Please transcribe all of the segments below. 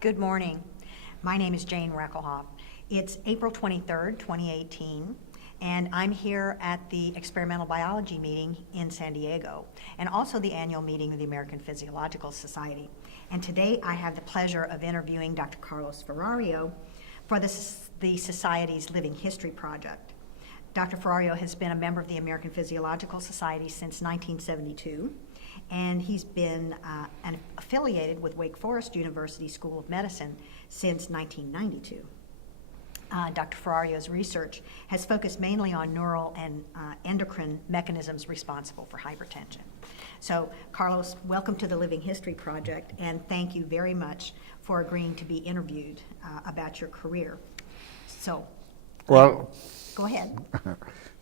Good morning. My name is Jane Reckleholf. It's April 23rd, 2018, and I'm here at the Experimental Biology meeting in San Diego, and also the annual meeting of the American Physiological Society. And today I have the pleasure of interviewing Dr. Carlos Ferrario for the Society's Living History Project. Dr. Ferrario has been a member of the American Physiological Society since 1972. And he's been affiliated with Wake Forest University School of Medicine since 1992. Dr. Ferrario's research has focused mainly on neural and endocrine mechanisms responsible for hypertension. So, Carlos, welcome to the Living History Project, and thank you very much for agreeing to be interviewed about your career. So, well, go ahead.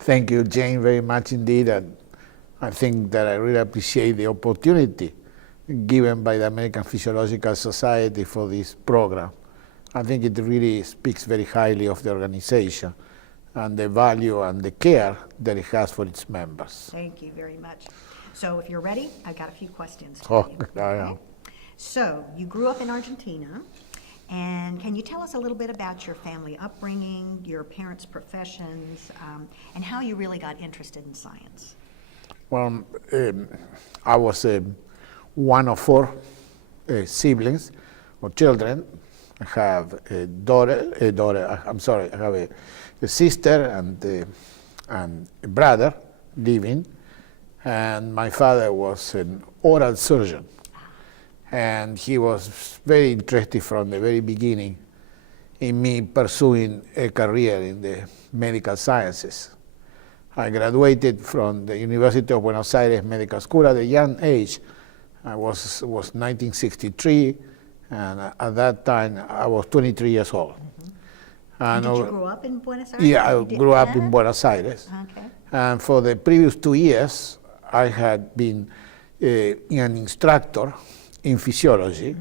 Thank you, Jane, very much indeed. And I think that I really appreciate the opportunity given by the American Physiological Society for this program. I think it really speaks very highly of the organization and the value and the care that it has for its members. Thank you very much. So if you're ready, I've got a few questions Oh, for you. I am. So you grew up in Argentina, and can you tell us a little bit about your family upbringing, your parents' professions, and how you really got interested in science? Well, I was one of four siblings or children. I have a I have a sister and a brother living, and my father was an oral surgeon, and he was very interested from the very beginning in me pursuing a career in the medical sciences. I graduated from the University of Buenos Aires Medical School at a young age. I was 1963, and at that time I was 23 years old. Mm-hmm. And did you grow up in Buenos Aires? Yeah, I grew up in Buenos Aires. Okay. And for the previous 2 years, I had been an instructor in physiology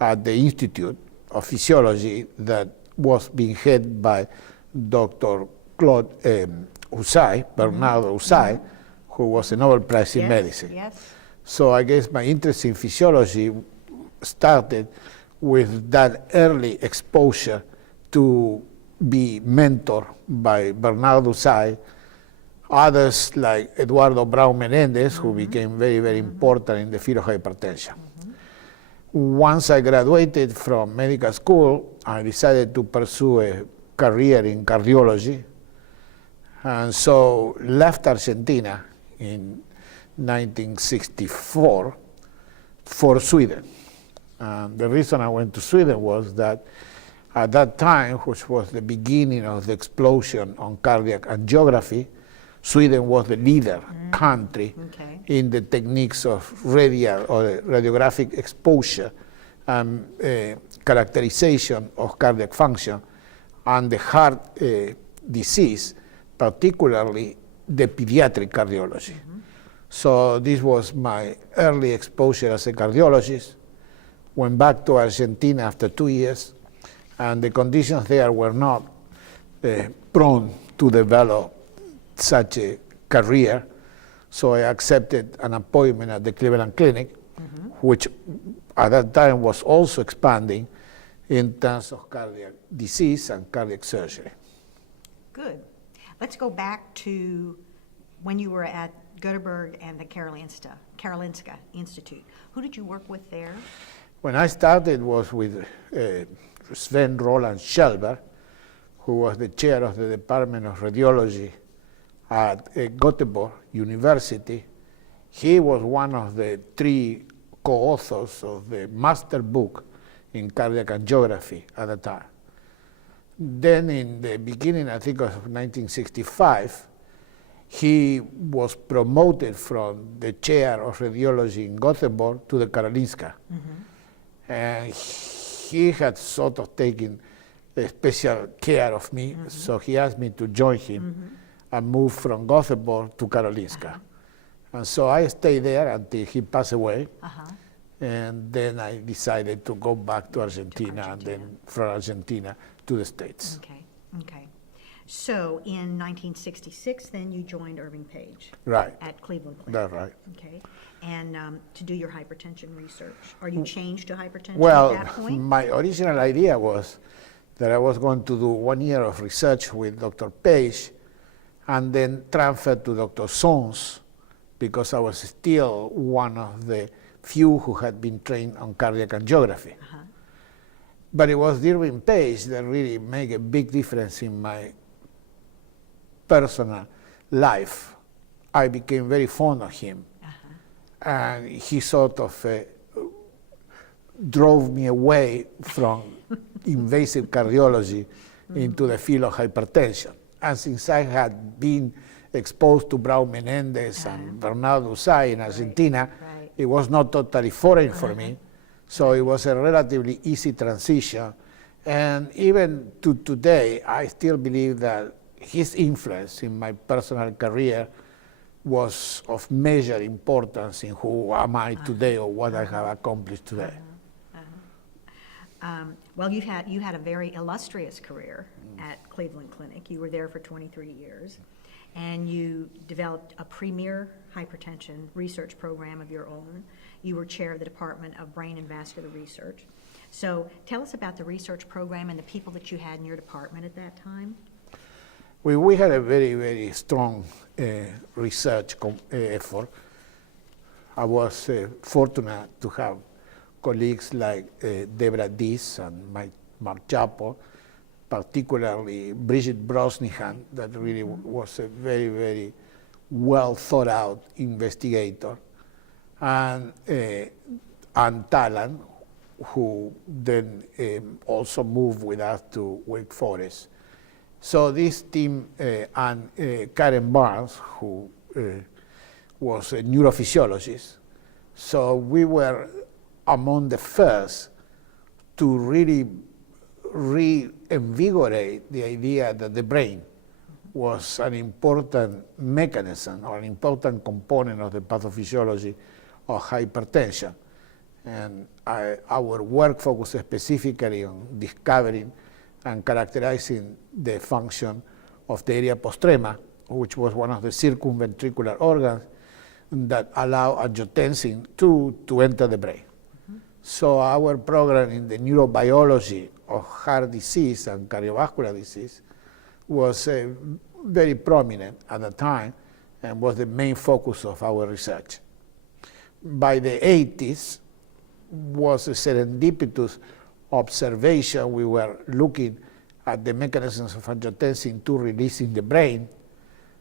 at the Institute of Physiology that was being headed by Dr. Bernardo Usai, who was a Nobel Prize in Medicine. Yes. So I guess my interest in physiology started with that early exposure to be mentored by Bernardo Usai, others like Eduardo Braun Menendez, who became very, very important in the field of hypertension. Once I graduated from medical school, I decided to pursue a career in cardiology, and so left Argentina in 1964 for Sweden. The reason I went to Sweden was that at that time, which was the beginning of the explosion on cardiac angiography, Sweden was the leader country in the techniques of radiographic exposure and characterization of cardiac function and the heart disease, particularly the pediatric cardiology. So this was my early exposure as a cardiologist. Went back to Argentina after 2 years, and the conditions there were not prone to develop such a career. So I accepted an appointment at the Cleveland Clinic, which at that time was also expanding in terms of cardiac disease and cardiac surgery. Good. Let's go back to when you were at Göteborg and the Karolinska Institute. Who did you work with there? When I started was with Sven Roland Schellberg, who was the chair of the Department of Radiology at Göteborg University. He was one of the 3 co-authors of the master book in cardiac angiography at the time. Then in the beginning, I think of 1965, he was promoted from the chair of radiology in Göteborg to the Karolinska. And he had sort of taken a special care of me, so he asked me to join him and move from Göteborg to Karolinska. And so I stayed there until he passed away. And then I decided to go back to Argentina, and then from Argentina to the States. Okay. So in 1966, then you joined Irving Page. Right. At Cleveland Clinic. That's right. Okay. And to do your hypertension research. Are you changed to hypertension Well, at that point? my original idea was that I was going to do 1 year of research with Dr. Page and then transfer to Dr. Sons because I was still one of the few who had been trained on cardiac angiography. Uh-huh. But it was Irving Page that really made a big difference in my personal life. I became very fond of him. Uh-huh. And he sort of drove me away from invasive cardiology into the field of hypertension. And since I had been exposed to Braun Menendez and Bernardo Usai in Argentina, it was not totally foreign for me. So it was a relatively easy transition. And even to today, I still believe that his influence in my personal career was of major importance in who am I today or what I have accomplished today. Well, you had a very illustrious career at Cleveland Clinic. You were there for 23 years, and you developed a premier hypertension research program of your own. You were chair of the Department of Brain and Vascular Research. So tell us about the research program and the people that you had in your department at that time. We had a very, very strong research effort. I was fortunate to have colleagues like Debra Diss and Mark Chapo, particularly Bridget Brosnihan, that really was a very, very well thought out investigator, and Talan, who then also moved with us to Wake Forest. So this team and Karen Barnes, who was a neurophysiologist, so we were among the first to really reinvigorate the idea that the brain was an important mechanism or an important component of the pathophysiology of hypertension. And our work focused specifically on discovering and characterizing the function of the area postrema, which was one of the circumventricular organs that allow angiotensin to enter the brain. So our program in the neurobiology of heart disease and cardiovascular disease was very prominent at the time and was the main focus of our research. By the 80s was a serendipitous observation. We were looking at the mechanisms of angiotensin II release in the brain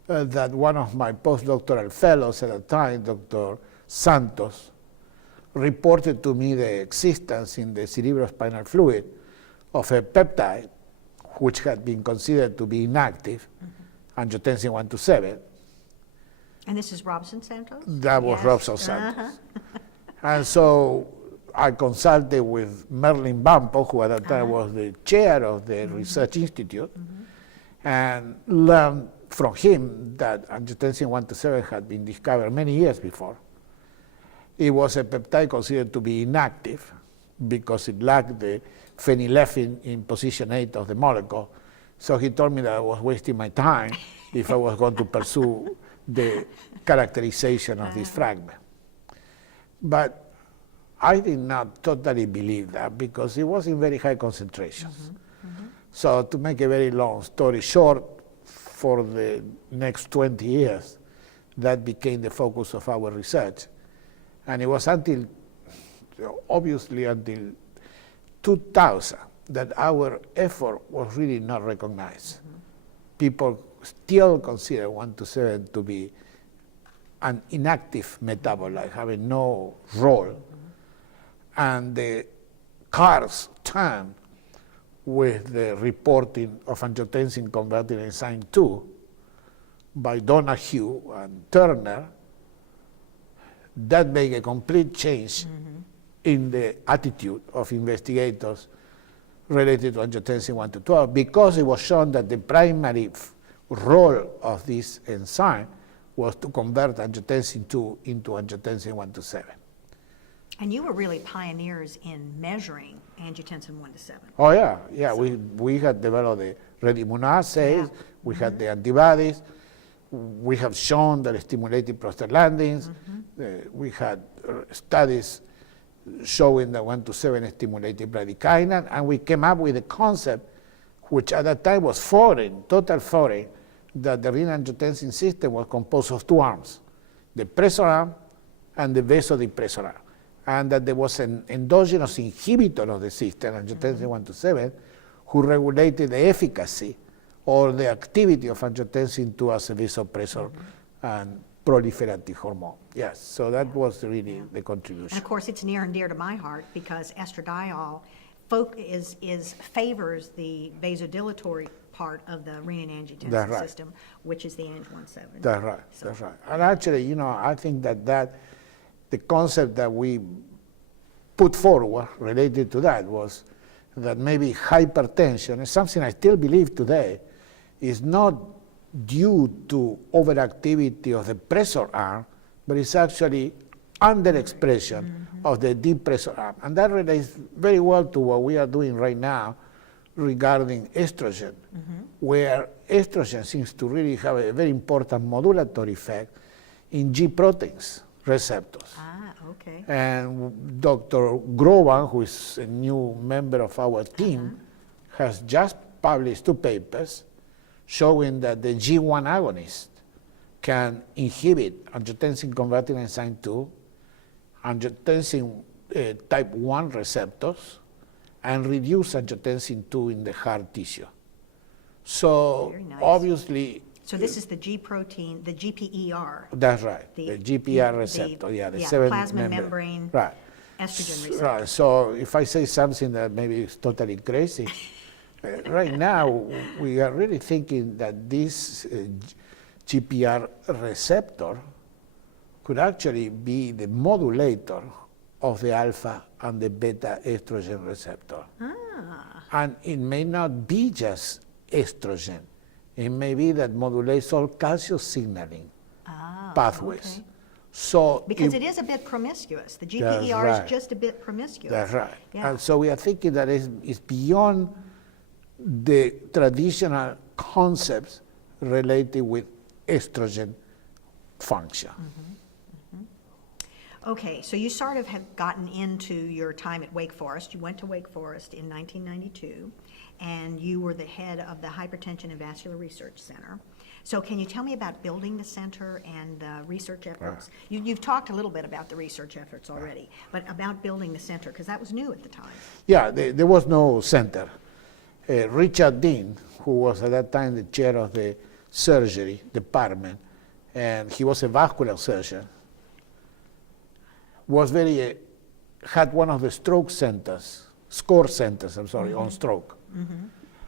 that one of my postdoctoral fellows at the time, Dr. Santos, reported to me the existence in the cerebrospinal fluid of a peptide which had been considered to be inactive, angiotensin 127. And this is Robson Santos? That was Robson Santos. And so I consulted with Merlin Bampo, who at that time was the chair of the Research Institute, and learned from him that angiotensin 127 had been discovered many years before. It was a peptide considered to be inactive because it lacked the phenylephrine in position 8 of the molecule. So he told me that I was wasting my time if I was going to pursue the characterization of this fragment. But I did not totally believe that because it was in very high concentrations. So to make a very long story short, for the next 20 years, that became the focus of our research. And it was obviously until 2000 that our effort was really not recognized. People still consider 127 to be an inactive metabolite, having no role. And the cards turned with the reporting of angiotensin converting enzyme 2 by Donahue and Turner. That made a complete change in the attitude of investigators related to angiotensin 1 to 12 because it was shown that the primary role of this enzyme was to convert angiotensin 2 into angiotensin 1 to 7. And you were really pioneers in measuring angiotensin 1 to 7. Oh yeah. We had developed the red immunoassays, we had the antibodies, we have shown that it stimulated prostaglandins, we had studies showing that 1 to 7 stimulated bradykinin, and we came up with a concept which at that time was foreign, total foreign, that the renin-angiotensin system was composed of two arms, the pressor arm and the vasodepressor arm, and that there was an endogenous inhibitor of the system, angiotensin 1 to 7, who regulated the efficacy or the activity of angiotensin 2 as a vasopressor and proliferative hormone. Yes, so that was really the contribution. And of course, it's near and dear to my heart because estradiol favors the vasodilatory part of the renin-angiotensin system, which is the Ang-1-7. That's right, that's right. And actually, I think that the concept that we put forward related to that was that maybe hypertension is something I still believe today is not due to overactivity of the pressor arm, but it's actually underexpression of the deep pressure arm. And that relates very well to what we are doing right now regarding estrogen, where estrogen seems to really have a very important modulatory effect in G proteins receptors. Ah, okay. And Dr. Groban, who is a new member of our team, has just published 2 papers showing that the G1 agonist can inhibit angiotensin converting enzyme 2, angiotensin type 1 receptors, and reduce angiotensin 2 in the heart tissue. So Very nice. Obviously, so this is the G protein, the GPER. that's right, the GPR receptor, the 7 plasma membrane right. estrogen receptor. Right. So if I say something that maybe is totally crazy, right now we are really thinking that this GPR receptor could actually be the modulator of the alpha and the beta estrogen receptor. And it may not be just estrogen. It may be that modulates all calcium signaling pathways. Okay. So Because it is a bit promiscuous. The GPER right. is just a bit promiscuous. That's right. Yeah. And so we are thinking that it's beyond the traditional concepts related with estrogen function. Okay, so you sort of have gotten into your time at Wake Forest. You went to Wake Forest in 1992, and you were the head of the Hypertension and Vascular Research Center. So can you tell me about building the center and the research efforts? You've talked a little bit about the research efforts already, but about building the center, because that was new at the time. Yeah, there was no center. Richard Dean, who was at that time the chair of the surgery department, and he was a vascular surgeon, was had one of the stroke centers, SCORE centers, on stroke.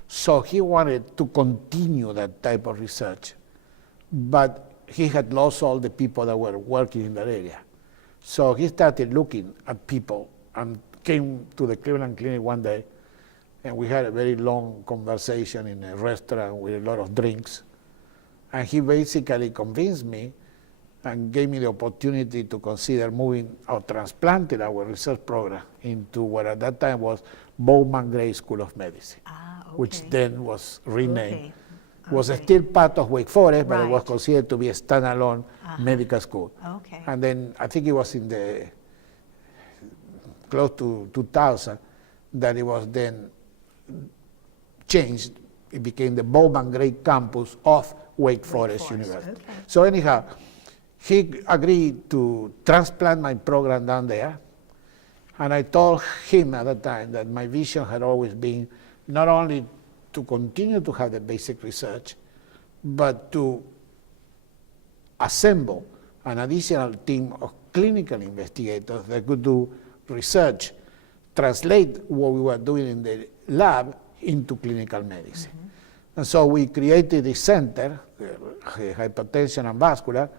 So he wanted to continue that type of research, but he had lost all the people that were working in that area. So he started looking at people and came to the Cleveland Clinic one day, and we had a very long conversation in a restaurant with a lot of drinks. And he basically convinced me and gave me the opportunity to consider moving or transplanting our research program into what at that time was Bowman Gray School of Medicine, which then was renamed. Was still part of Wake Forest, but it was considered to be a standalone medical school. Okay. And then I think it was in the close to 2000 that it was then changed. It became the Bowman Gray campus of Wake Forest University. Okay. So anyhow, he agreed to transplant my program down there, and I told him at that time that my vision had always been not only to continue to have the basic research, but to assemble an additional team of clinical investigators that could do research, translate what we were doing in the lab into clinical medicine. And so we created this center, Hypertension and Vascular,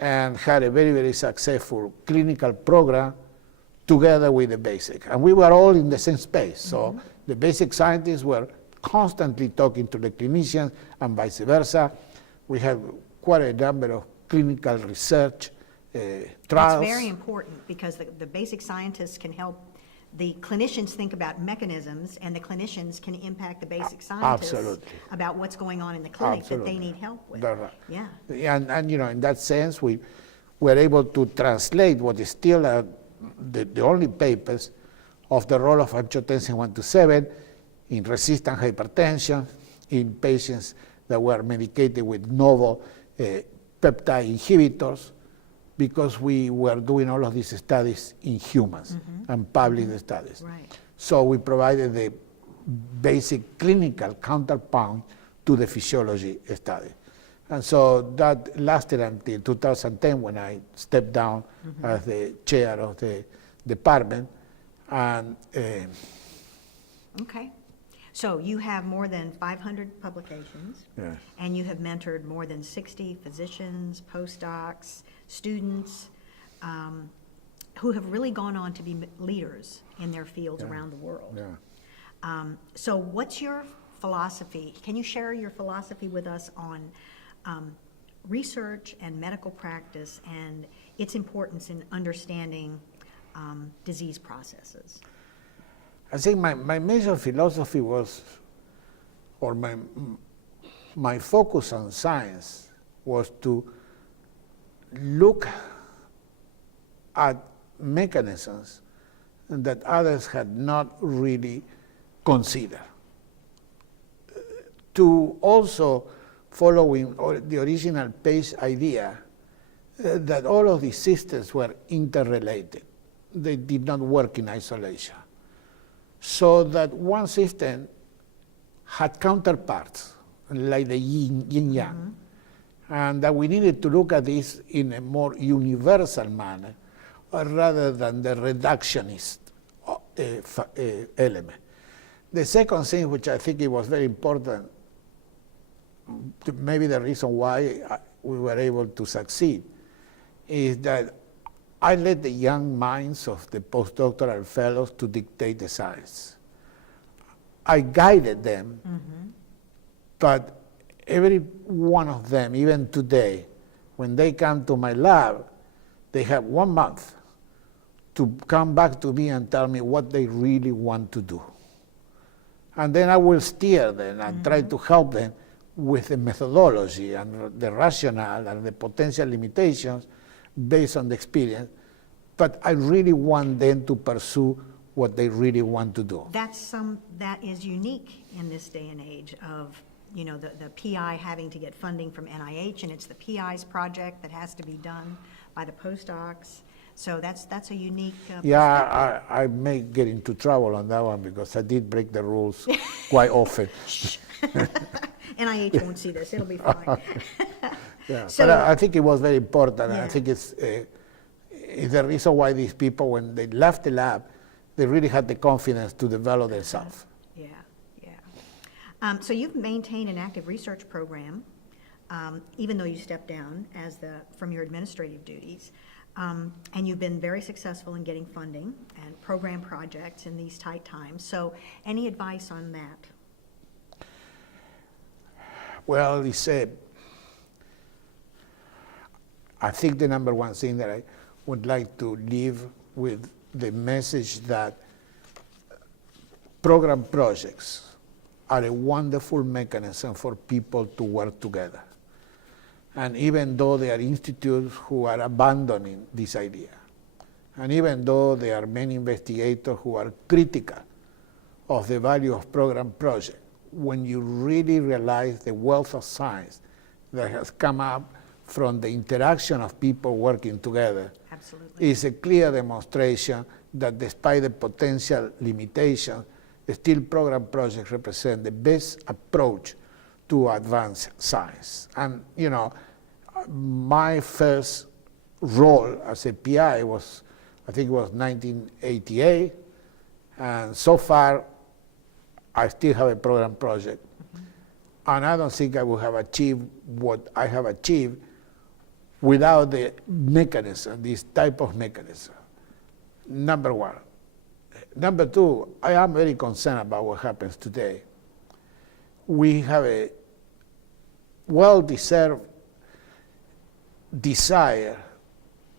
and had a very, very successful clinical program together with the basic. And we were all in the same space. So the basic scientists were constantly talking to the clinicians and vice versa. We have quite a number of clinical research trials. It's very important because the basic scientists can help the clinicians think about mechanisms, and the clinicians can impact the basic scientists Absolutely. about what's going on in the clinic that they Absolutely. need help with. That's right. Yeah. And in that sense, we were able to translate what is still the only papers of the role of angiotensin 1-7 in resistant hypertension, in patients that were medicated with novel peptide inhibitors, because we were doing all of these studies in humans and published the studies. Right. So we provided the basic clinical counterpoint to the physiology study. And so that lasted until 2010 when I stepped down as the chair of the department. And Okay. So you have more than 500 publications, Yes. and you have mentored more than 60 physicians, postdocs, students, who have really gone on to be leaders in their fields around the world. yeah. So what's your philosophy? Can you share your philosophy with us on research and medical practice and its importance in understanding disease processes? I think my major philosophy was, or my focus on science was to look at mechanisms that others had not really considered. To also following the original PACE idea that all of these systems were interrelated. They did not work in isolation. So that one system had counterparts, like the yin-yang, and that we needed to look at this in a more universal manner rather than the reductionist element. The second thing, which I think it was very important, maybe the reason why we were able to succeed, is that I let the young minds of the postdoctoral fellows to dictate the science. I guided them, but every one of them, even today, when they come to my lab, they have 1 month to come back to me and tell me what they really want to do. And then I will steer them and try to help them with the methodology and the rationale and the potential limitations based on the experience. But I really want them to pursue what they really want to do. That is unique in this day and age of, you know, the PI having to get funding from NIH, and it's the PI's project that has to be done by the postdocs. So that's a unique Yeah, I may get into trouble on that one because I did break the rules quite often. NIH won't see this, it'll be fine. Yeah, So- but I think it was very important. Yeah. I think it's the reason why these people, when they left the lab, they really had the confidence to develop themselves. Yeah, yeah. So you've maintained an active research program, even though you stepped down from your administrative duties. And you've been very successful in getting funding and program projects in these tight times. So any advice on that? Well, I think the number one thing that I would like to leave with the message that program projects are a wonderful mechanism for people to work together. And even though there are institutes who are abandoning this idea, and even though there are many investigators who are critical of the value of program projects, when you really realize the wealth of science that has come up from the interaction of people working together, Absolutely. is a clear demonstration that despite the potential limitations, still program projects represent the best approach to advance science. And, you know, my first role as a PI was, I think it was 1988, and so far I still have a program project. And I don't think I would have achieved what I have achieved without the mechanism, this type of mechanism. Number one. Number two, I am very concerned about what happens today. We have a well-deserved desire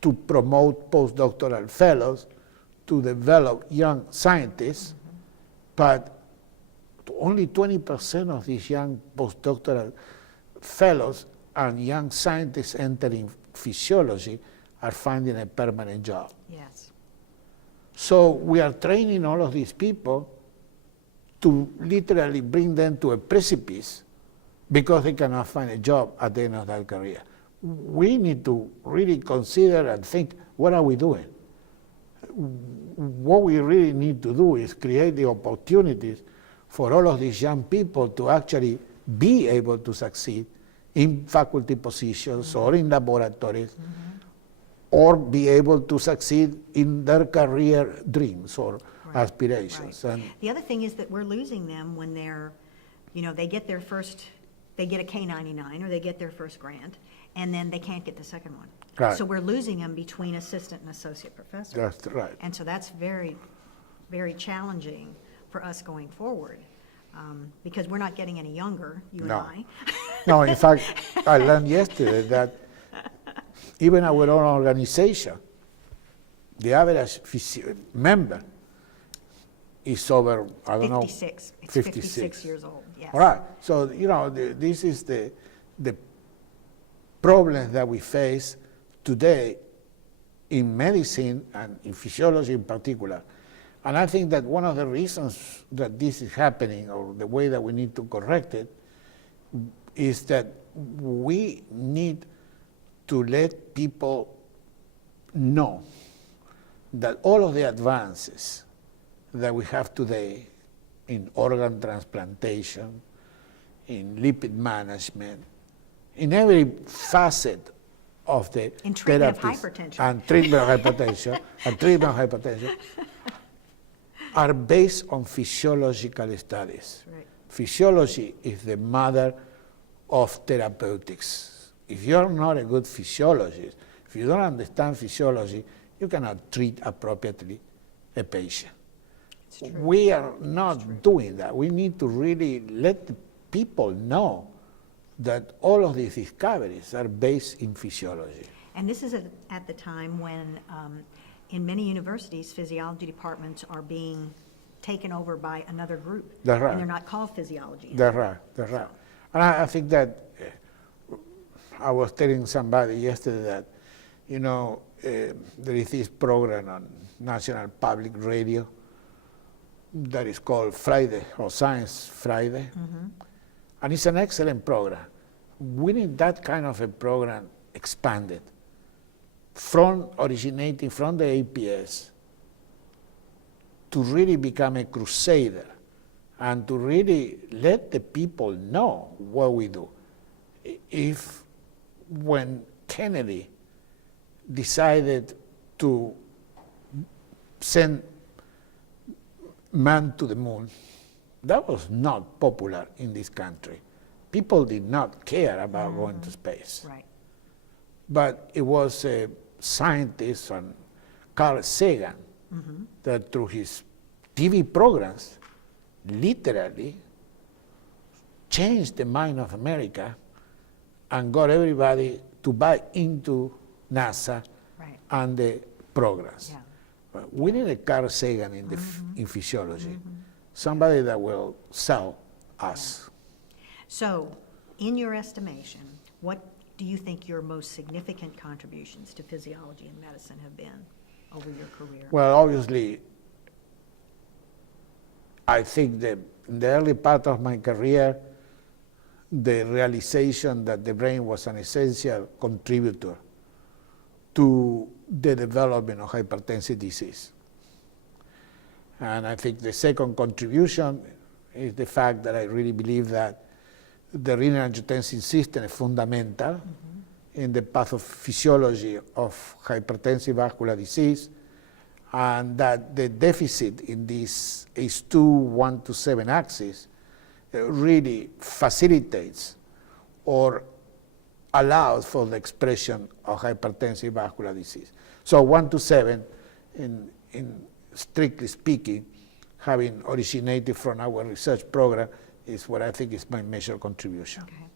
to promote postdoctoral fellows, to develop young scientists, but only 20% of these young postdoctoral fellows and young scientists entering physiology are finding a permanent job. Yes. So we are training all of these people to literally bring them to a precipice because they cannot find a job at the end of their career. We need to really consider and think, what are we doing? What we really need to do is create the opportunities for all of these young people to actually be able to succeed in faculty positions or in laboratories, or be able to succeed in their career dreams or aspirations. Right. And the other thing is that we're losing them when they're, they get their first, they get a K-99 or they get their first grant, and then they can't get the second one. Right. So we're losing them between assistant and associate professor. that's right. And so that's very, very challenging for us going forward, because we're not getting any younger, you and No. I. No, in fact, I learned yesterday that even our own organization, the average member is over, I don't know. 56. It's 56 years old, yes. All right. So, this is the problems that we face today in medicine and in physiology in particular. And I think that one of the reasons that this is happening, or the way that we need to correct it, is that we need to let people know that all of the advances that we have today in organ transplantation, in lipid management, in every facet of the In treatment of therapies hypertension. and treatment of hypertension, are based on physiological studies. Right. Physiology is the mother of therapeutics. If you're not a good physiologist, if you don't understand physiology, you cannot treat appropriately a patient. It's true. We are not doing that. We need to really let the people know that all of these discoveries are based in physiology. And this is at the time when, in many universities, physiology departments are being taken over by another group. That's right. And they're not called physiology. That's right, that's right. And I think that I was telling somebody yesterday that, there is this program on National Public Radio that is called Friday, or Science Friday. And it's an excellent program. We need that kind of a program expanded, originating from the APS, to really become a crusader and to really let the people know what we do. When Kennedy decided to send man to the moon, that was not popular in this country. People did not care about going to space. Right. But it was a scientist, Carl Sagan, that through his TV programs literally changed the mind of America and got everybody to buy into NASA Right. and the programs. Yeah. We need a Carl Sagan in physiology, somebody that will sell us. So, in your estimation, what do you think your most significant contributions to physiology and medicine have been over your career? Well, obviously, I think that in the early part of my career, the realization that the brain was an essential contributor to the development of hypertensive disease. And I think the second contribution is the fact that I really believe that the renin-angiotensin system is fundamental in the pathophysiology of hypertensive vascular disease, and that the deficit in this ACE2 1 to 7 axis really facilitates or allows for the expression of hypertensive vascular disease. So 1 to 7, in strictly speaking, having originated from our research program, is what I think is my major contribution. Okay.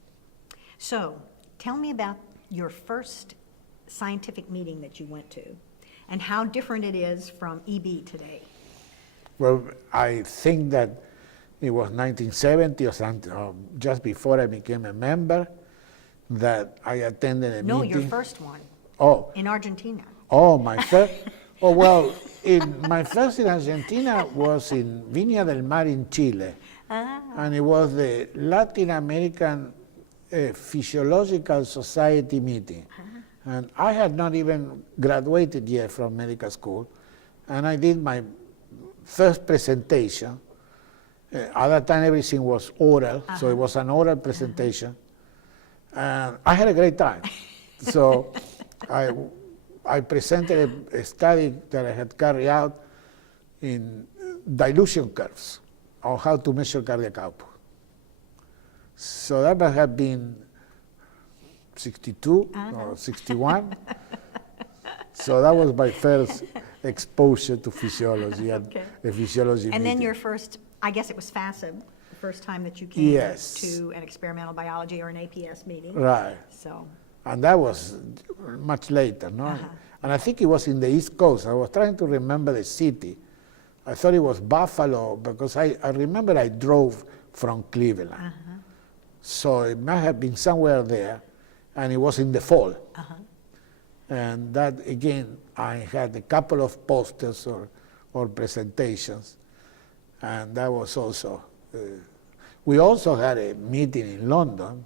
So, tell me about your first scientific meeting that you went to, and how different it is from EB today? Well, I think that it was 1970 or something, just before I became a member, that I attended a No, meeting. your first one. Oh. In Argentina. Oh, my first. Oh, well, my first in Argentina was in Viña del Mar in Chile. Ah. And it was the Latin American Physiological Society meeting. And I had not even graduated yet from medical school. And I did my first presentation. At that time, everything was oral, so it was an oral presentation. And I had a great time. So I presented a study that I had carried out in dilution curves on how to measure cardiac output. So that must have been 62 or 61. So that was my first exposure to physiology at a physiology And then meeting. your first, I guess it was FASIB, the first time that you came Yes. to an experimental biology or an APS meeting. Right. So, And that was much later, no? And I think it was in the East Coast. I was trying to remember the city. I thought it was Buffalo because I remember I drove from Cleveland. So it might have been somewhere there, and it was in the fall. And that, again, I had a couple of posters or presentations, and that was also. We also had a meeting in London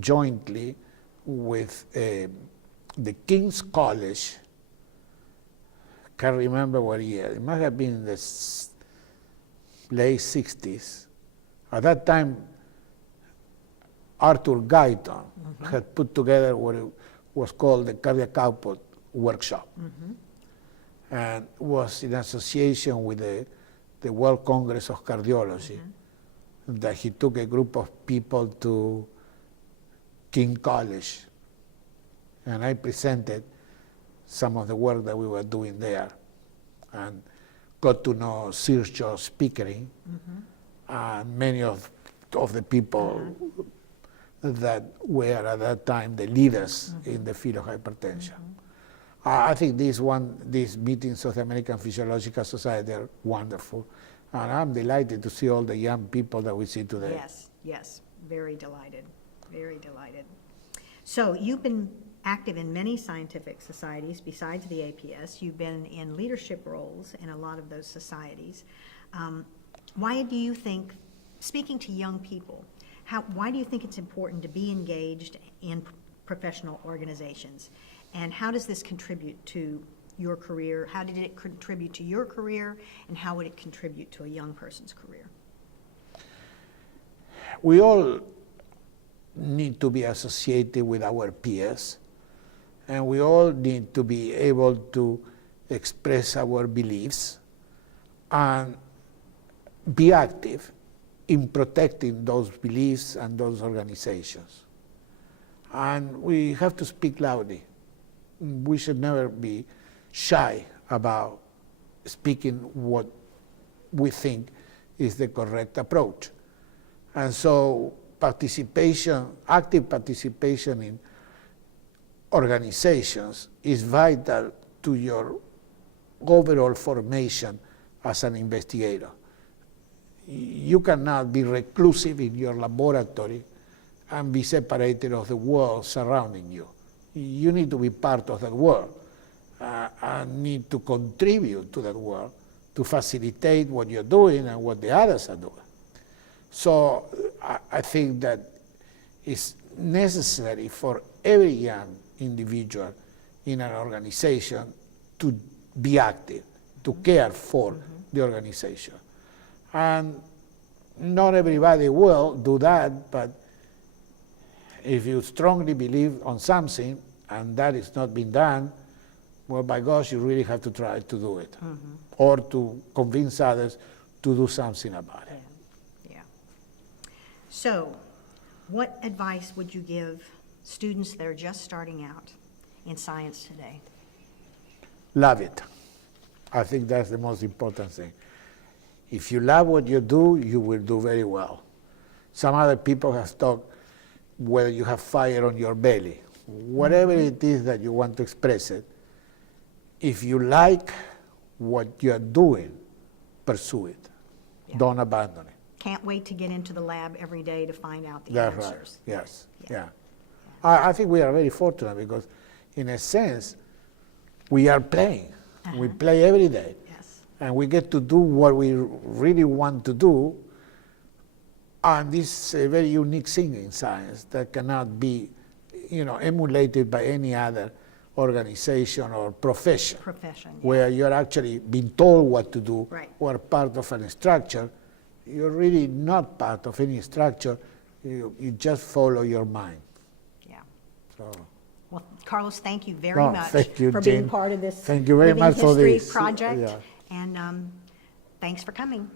jointly with the King's College. Can't remember what year. It must have been in the late 60s. At that time, Arthur Guyton had put together what it was called the Cardiac Output Workshop, and was in association with the World Congress of Cardiology, that he took a group of people to King College, and I presented some of the work that we were doing there, and got to know Sir George Pickering, and many of the people that were at that time the leaders in the field of hypertension. I think these meetings of the American Physiological Society are wonderful, and I'm delighted to see all the young people that we see today. yes, yes, very delighted, very delighted. So you've been active in many scientific societies besides the APS. You've been in leadership roles in a lot of those societies. Why do you think, speaking to young people, why do you think it's important to be engaged in professional organizations? And how does this contribute to your career? How did it contribute to your career? And how would it contribute to a young person's career? We all need to be associated with our peers, and we all need to be able to express our beliefs and be active in protecting those beliefs and those organizations. And we have to speak loudly. We should never be shy about speaking what we think is the correct approach. And so active participation in organizations is vital to your overall formation as an investigator. You cannot be reclusive in your laboratory and be separated of the world surrounding you. You need to be part of that world and need to contribute to that world to facilitate what you're doing and what the others are doing. So I think that it's necessary for every young individual in an organization to be active, to care for the organization. And not everybody will do that, but if you strongly believe on something and that is not being done, well, by gosh, you really have to try to do it, or to convince others to do something about it. Yeah. So, what advice would you give students that are just starting out in science today? Love it. I think that's the most important thing. If you love what you do, you will do very well. Some other people have talked whether you have fire on your belly. whatever it is that you want to express it, if you like what you're doing, pursue it. Yeah. Don't abandon it. Can't wait to get into the lab every day to find out the That's answers. right. Yes. Yeah. Yeah. I think we are very fortunate because, in a sense, we are playing. We play every day. Yes. And we get to do what we really want to do. And this is a very unique thing in science that cannot be, emulated by any other organization or profession. Profession. Yeah. Where you're actually being told what to do, Right. or part of a structure. You're really not part of any structure. You just follow your mind. Yeah. So. Well, Carlos, thank you very No, much thank you, for being Jane. part of this Thank you very Living much for History this. project. Yeah. And thanks for coming.